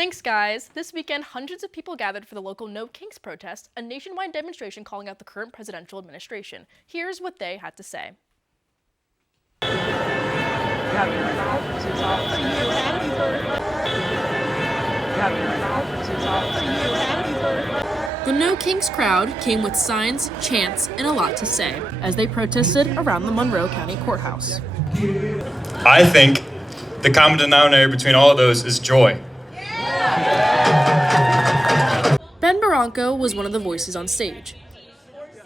Thanks, guys. This weekend, hundreds of people gathered for the local No Kings protest, a nationwide demonstration calling out the current presidential administration. Here's what they had to say. The No Kings crowd came with signs, chants, and a lot to say as they protested around the Monroe County Courthouse. I think the common denominator between all of those is joy. Ben Barranco was one of the voices on stage.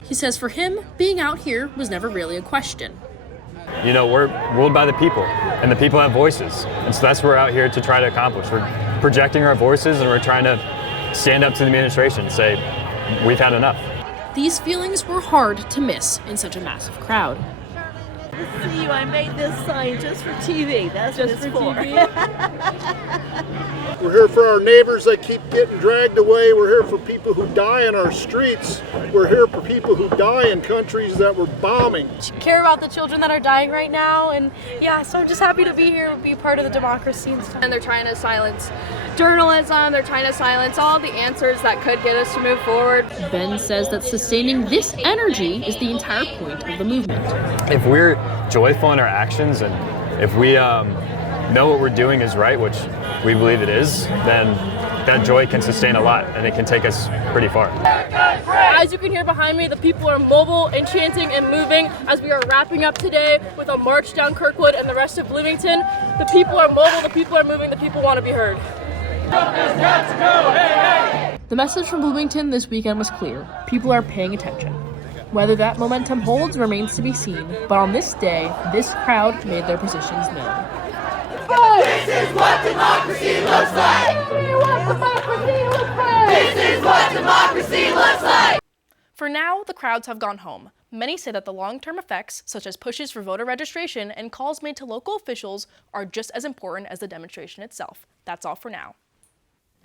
He says for him, being out here was never really a question. You know, we're ruled by the people, and the people have voices. And so that's what we're out here to try to accomplish. We're projecting our voices, and we're trying to stand up to the administration and say, we've had enough. These feelings were hard to miss in such a massive crowd. Good to see you. I made this sign just for TV. That's just for TV. We're here for our neighbors that keep getting dragged away. We're here for people who die in our streets. We're here for people who die in countries that we're bombing. Care about the children that are dying right now, and yeah, so I'm just happy to be here and be part of the democracy and stuff. And they're trying to silence journalism, they're trying to silence all the answers that could get us to move forward. Ben says that sustaining this energy is the entire point of the movement. If we're joyful in our actions, and if we know what we're doing is right, which we believe it is, then that joy can sustain a lot, and it can take us pretty far. As you can hear behind me, the people are mobile and chanting and moving as we are wrapping up today with a march down Kirkwood and the rest of Bloomington. The people are mobile, the people are moving, the people want to be heard. The message from Bloomington this weekend was clear. People are paying attention. Whether that momentum holds remains to be seen, but on this day, this crowd made their positions known. This is what democracy looks like! This is what democracy looks like! For now, the crowds have gone home. Many say that the long-term effects, such as pushes for voter registration and calls made to local officials, are just as important as the demonstration itself. That's all for now.